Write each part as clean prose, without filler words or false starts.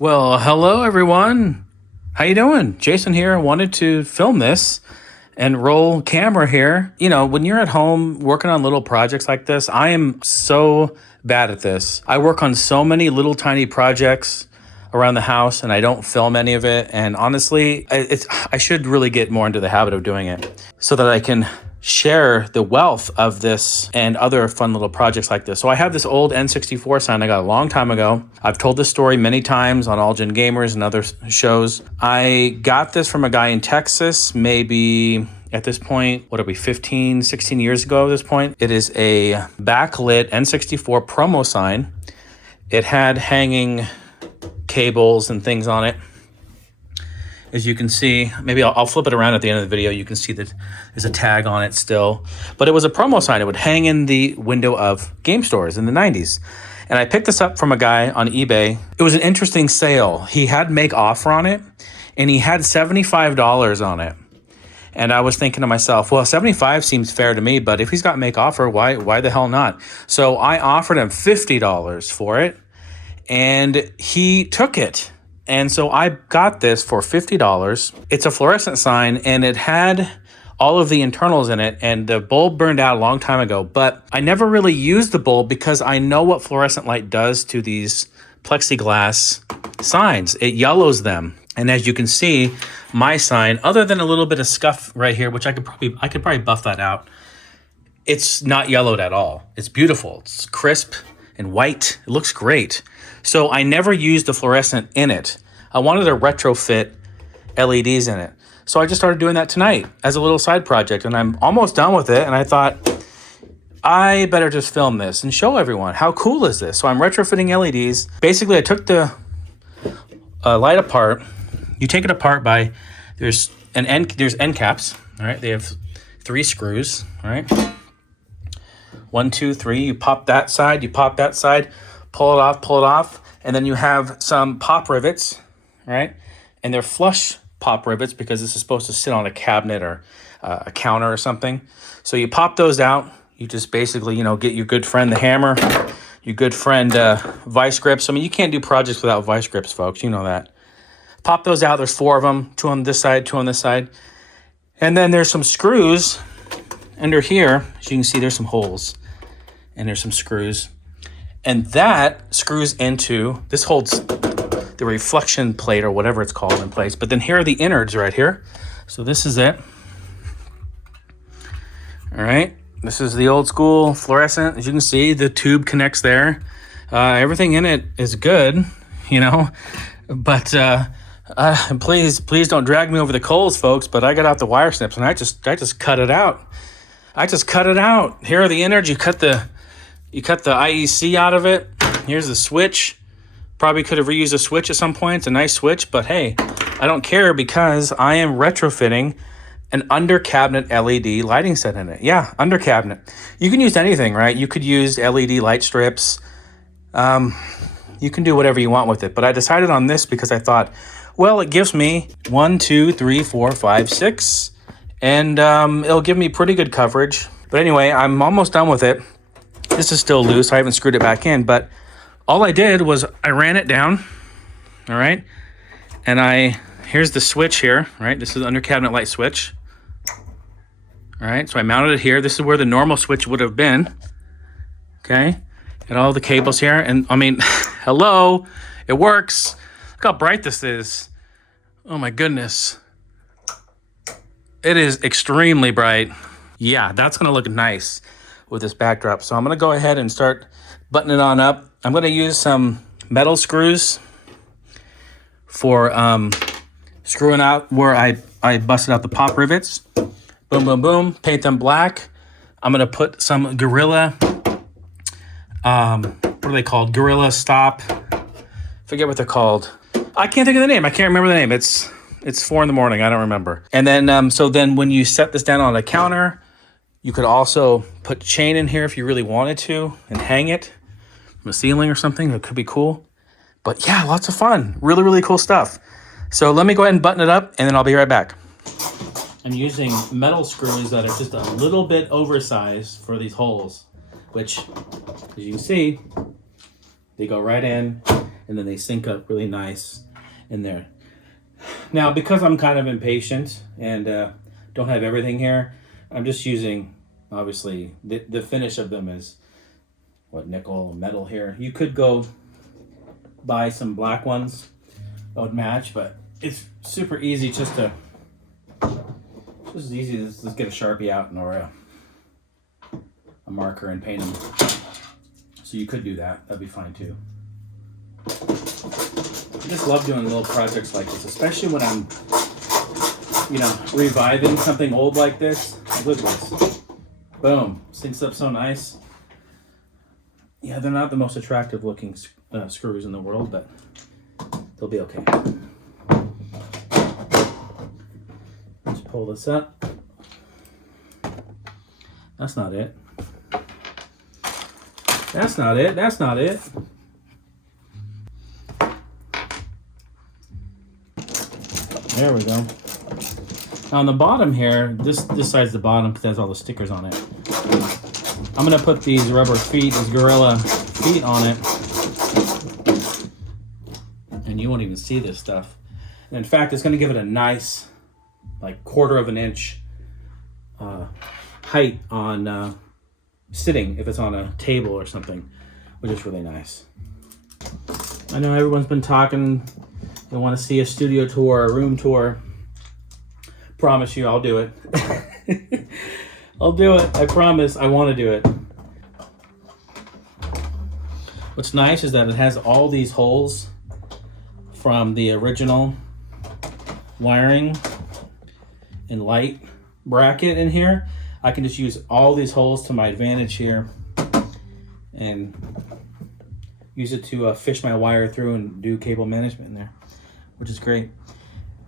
Well, hello everyone. How you doing? Jason here. I wanted to film this and roll camera here. You know, when you're at home working on little projects like this, I am so bad at this. I work on so many little tiny projects around the house and I don't film any of it. And honestly, I should really get more into the habit of doing it so that I can share the wealth of this and other fun little projects like this. So I have this old N64 sign I got a long time ago. I've told this story many times on All Gen Gamers and other shows. I got this from a guy in Texas, maybe at this point, what are we, 15, 16 years ago at this point. It is a backlit N64 promo sign. It had hanging cables and things on it. As you can see, maybe I'll flip it around at the end of the video. You can see that there's a tag on it still. But it was a promo sign. It would hang in the window of game stores in the 90s. And I picked this up from a guy on eBay. It was an interesting sale. He had make offer on it, and he had $75 on it. And I was thinking to myself, well, 75 seems fair to me, but if he's got make offer, why the hell not? So I offered him $50 for it, and he took it. And so I got this for $50. It's a fluorescent sign, and it had all of the internals in it, and the bulb burned out a long time ago. But I never really used the bulb because I know what fluorescent light does to these plexiglass signs. It yellows them. And as you can see, my sign, other than a little bit of scuff right here, which I could probably buff that out, it's not yellowed at all. It's beautiful. It's crisp and white. It looks great. So I never used the fluorescent in it. I wanted to retrofit LEDs in it. So I just started doing that tonight as a little side project, and I'm almost done with it. And I thought, I better just film this and show everyone how cool is this. So I'm retrofitting LEDs. Basically, I took the light apart. You take it apart by, there's end caps, all right? They have 3 screws, all right? 1, 2, 3, you pop that side, pull it off, and then you have some pop rivets, right? And they're flush pop rivets because this is supposed to sit on a cabinet or a counter or something. So you pop those out. You just basically, get your good friend the hammer, your good friend vice grips. I mean, you can't do projects without vice grips, folks. You know that. Pop those out. There's 4 of them, 2 on this side, 2 on this side. And then there's some screws under here. As you can see, there's some holes and there's some screws. And that screws into, this holds the reflection plate or whatever it's called in place. But then here are the innards right here. So this is it. All right. This is the old school fluorescent. As you can see, the tube connects there. Everything in it is good, But please don't drag me over the coals, folks. But I got out the wire snips and I just cut it out. Here are the innards. You cut the IEC out of it. Here's the switch. Probably could have reused a switch at some point. It's a nice switch, but hey, I don't care because I am retrofitting an under cabinet LED lighting set in it. Yeah, under cabinet. You can use anything, right? You could use LED light strips. You can do whatever you want with it, but I decided on this because I thought, well, it gives me 1, 2, 3, 4, 5, 6, and it'll give me pretty good coverage. But anyway, I'm almost done with it. This is still loose. I haven't screwed it back in, but all I did was I ran it down, all right? And here's the switch here, right? This is the under cabinet light switch. All right, so I mounted it here. This is where the normal switch would have been, okay? And all the cables here, and I mean, hello, it works. Look how bright this is. Oh my goodness. It is extremely bright. Yeah, that's gonna look nice with this backdrop. So I'm gonna go ahead and start buttoning it on up. I'm gonna use some metal screws for screwing out where I busted out the pop rivets. Boom, boom, boom, paint them black. I'm gonna put some Gorilla, what are they called? Gorilla Stop. Forget what they're called. I can't think of the name. I can't remember the name. It's 4 in the morning. I don't remember. And then, so then when you set this down on a counter, you could also put chain in here if you really wanted to and hang it from a ceiling or something. That could be cool. But yeah, lots of fun. Really, really cool stuff. So let me go ahead and button it up and then I'll be right back. I'm using metal screws that are just a little bit oversized for these holes, which, as you can see, they go right in and then they sync up really nice in there. Now, because I'm kind of impatient and don't have everything here, I'm just using, obviously, the finish of them is, what, nickel metal here. You could go buy some black ones that would match, but it's super easy just to, it's just easy to just get a Sharpie out or a marker and paint them. So you could do that. That'd be fine too. I just love doing little projects like this, especially when I'm, you know, reviving something old like this. Look at this. Boom. Syncs up so nice. Yeah, they're not the most attractive looking screws in the world, but they'll be okay. Let's pull this up. That's not it. That's not it. That's not it. There we go. Now on the bottom here, this side's the bottom because it has all the stickers on it. I'm gonna put these rubber feet, these gorilla feet on it, and you won't even see this stuff. And in fact, it's gonna give it a nice, like 1/4 of an inch height on sitting if it's on a table or something, which is really nice. I know everyone's been talking. They want to see a studio tour, a room tour. Promise you, I'll do it. I'll do it. I promise. I want to do it. What's nice is that it has all these holes from the original wiring and light bracket in here. I can just use all these holes to my advantage here and use it to fish my wire through and do cable management in there, which is great.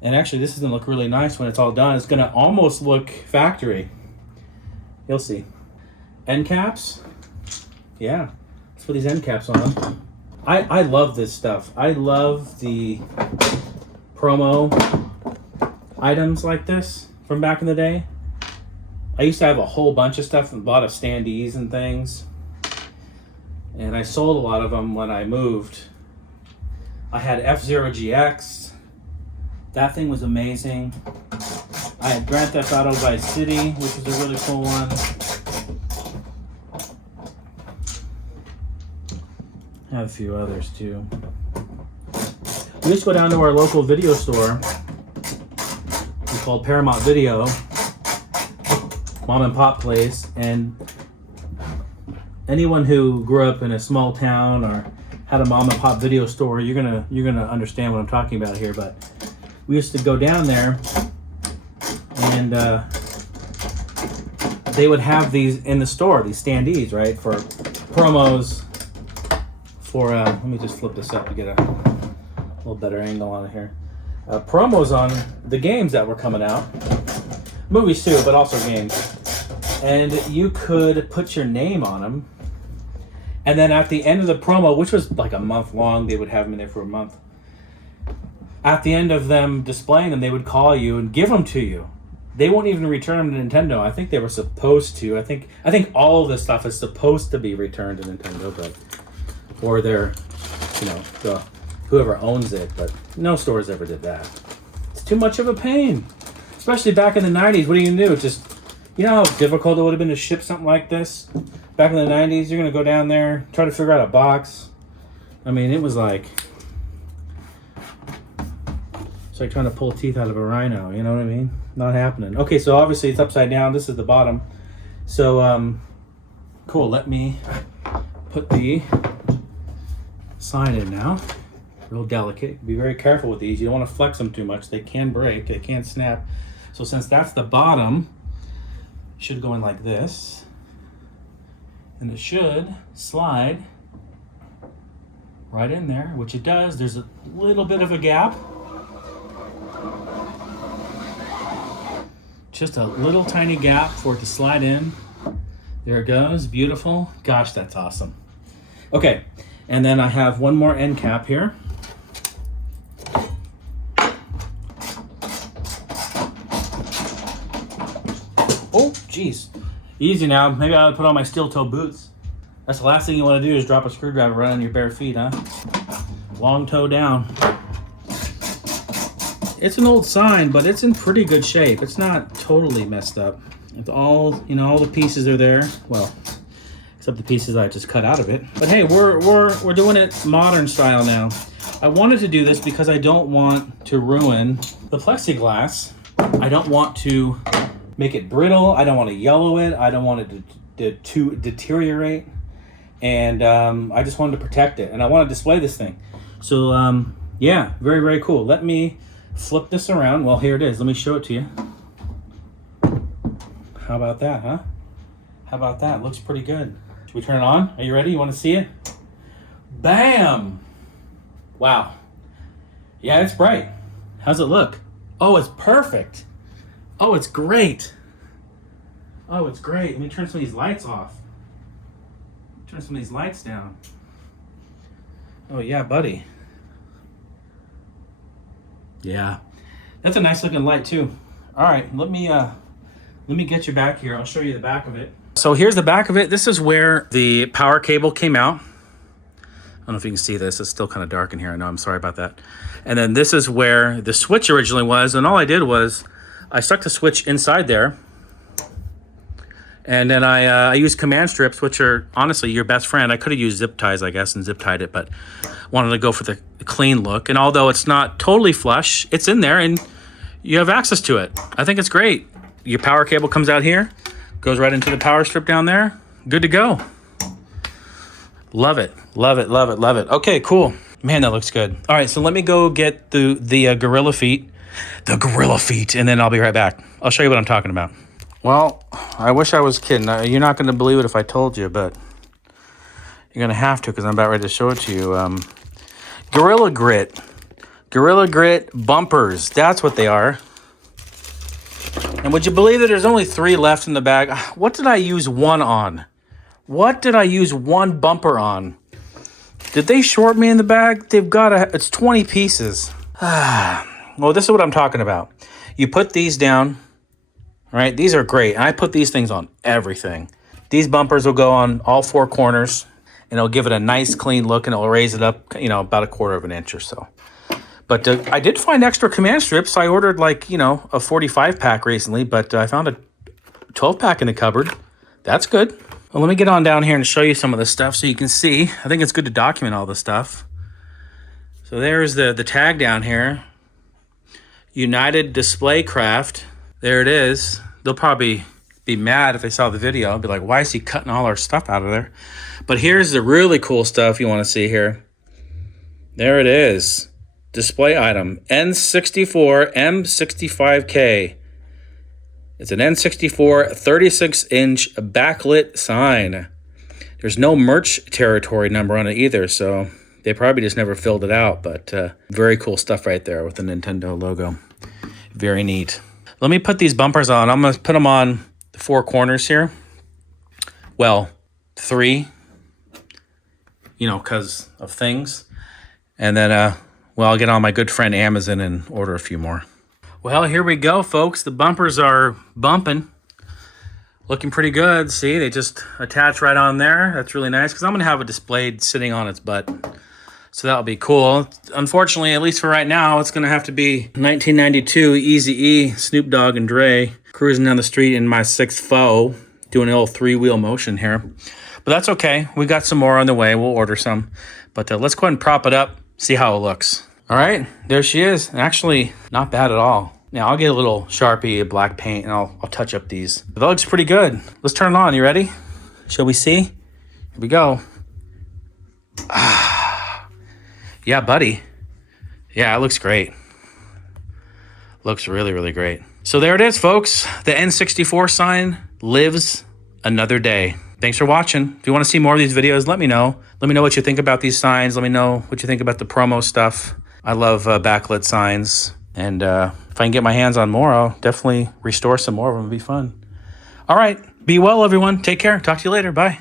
And actually, this is gonna look really nice when it's all done. It's gonna almost look factory. You'll see. End caps. Yeah, let's put these end caps on. I love this stuff. I love the promo items like this from back in the day. I used to have a whole bunch of stuff, a lot of standees and things. And I sold a lot of them when I moved. I had F-Zero GX. That thing was amazing. I had Grand Theft Auto Vice City, which was a really cool one. I have a few others too. We used to go down to our local video store. It's called Paramount Video. Mom and pop place, and anyone who grew up in a small town or had a mom and pop video store, you're gonna understand what I'm talking about here. But we used to go down there, and they would have these in the store, these standees, right, for promos. For let me just flip this up to get a little better angle on it here. Promos on the games that were coming out. Movies too, but also games. And you could put your name on them. And then at the end of the promo, which was like a month long, they would have them in there for a month. At the end of them displaying them, they would call you and give them to you. They won't even return them to Nintendo. I think they were supposed to. I think all of this stuff is supposed to be returned to Nintendo, but or they're, you know, whoever owns it. But no stores ever did that. It's too much of a pain. Especially back in the 90s, what are you going to do? Just, you know how difficult it would have been to ship something like this? Back in the 90s, you're going to go down there, try to figure out a box. I mean, it was like, it's like trying to pull teeth out of a rhino, you know what I mean? Not happening. Okay, so obviously it's upside down. This is the bottom. So, cool. Let me put the sign in now. Real delicate. Be very careful with these. You don't want to flex them too much. They can break. They can snap. So since that's the bottom, it should go in like this. And it should slide right in there, which it does. There's a little bit of a gap. Just a little tiny gap for it to slide in. There it goes. Beautiful. Gosh, that's awesome. Okay. And then I have one more end cap here. Oh, jeez. Easy now. Maybe I would put on my steel toe boots. That's the last thing you want to do is drop a screwdriver right on your bare feet, huh? long toe down. It's an old sign, but it's in pretty good shape. It's not totally messed up. It's all, you know, all the pieces are there. Well, except the pieces I just cut out of it. But hey, we're doing it modern style now. I wanted to do this because I don't want to ruin the plexiglass. I don't want to make it brittle. I don't want to yellow it. I don't want it to deteriorate. And I just wanted to protect it. And I want to display this thing. So yeah, very, very cool. Let me flip this around. Well, here it is. Let me show it to you. How about that, huh? How about that? Looks pretty good. Should we turn it on? Are you ready? You want to see it? Bam! Wow. Yeah, it's bright. How's it look? Oh, it's perfect. Oh, it's great. Oh, it's great. Let me turn some of these lights off. Turn some of these lights down. Oh, yeah, buddy. Yeah. That's a nice looking light, too. All right, let me get you back here. I'll show you the back of it. So here's the back of it. This is where the power cable came out. I don't know if you can see this. It's still kind of dark in here. I know. I'm sorry about that. And then this is where the switch originally was. And all I did was I stuck the switch inside there. And then I used command strips, which are honestly your best friend. I could have used zip ties, I guess, and zip tied it, but wanted to go for the clean look. And although it's not totally flush, it's in there and you have access to it. I think it's great. Your power cable comes out here, goes right into the power strip down there. Good to go. Love it, love it, love it, love it. Okay, cool. Man, that looks good. All right, so let me go get the gorilla feet. The gorilla feet, and then I'll be right back. I'll show you what I'm talking about. Well, I wish I was kidding. You're not going to believe it if I told you, but you're going to have to because I'm about ready to show it to you. Gorilla Grit. Gorilla Grit bumpers. That's what they are. And would you believe that there's only 3 left in the bag? What did I use one on? What did I use one bumper on? Did they short me in the bag? They've got it's 20 pieces. Well, this is what I'm talking about. You put these down, right? These are great. And I put these things on everything. These bumpers will go on all 4 corners and it'll give it a nice clean look and it'll raise it up, you know, about 1/4 of an inch or so. But I did find extra command strips. I ordered like, you know, a 45 pack recently, but I found a 12 pack in the cupboard. That's good. Well, let me get on down here and show you some of this stuff so you can see. I think it's good to document all this stuff. So there's the tag down here. United Display Craft. There it is. They'll probably be mad if they saw the video. I'll be like, why is he cutting all our stuff out of there? But here's the really cool stuff you want to see here. There it is. Display item. N64 M65K. It's an N64 36-inch backlit sign. There's no merch territory number on it either, so they probably just never filled it out. But very cool stuff right there with the Nintendo logo. Very neat. Let me put these bumpers on. I'm going to put them on the 4 corners here. Well, 3, you know, because of things. And then, well, I'll get on my good friend Amazon and order a few more. Well, here we go, folks. The bumpers are bumping. Looking pretty good. See, they just attach right on there. That's really nice because I'm going to have it displayed sitting on its butt. So that'll be cool. Unfortunately, at least for right now, it's going to have to be 1992 Eazy-E, Snoop Dogg and Dre, cruising down the street in my 6th foe, doing a little 3-wheel motion here. But that's okay. We got some more on the way. We'll order some. But let's go ahead and prop it up, see how it looks. All right, there she is. Actually, not bad at all. Now, I'll get a little Sharpie, black paint, and I'll touch up these. But that looks pretty good. Let's turn it on. You ready? Shall we see? Here we go. Yeah, buddy. Yeah, it looks great. Looks really, really great. So there it is, folks. The N64 sign lives another day. Thanks for watching. If you want to see more of these videos, let me know. Let me know what you think about these signs. Let me know what you think about the promo stuff. I love backlit signs. And if I can get my hands on more, I'll definitely restore some more of them. It'll be fun. All right. Be well, everyone. Take care. Talk to you later. Bye.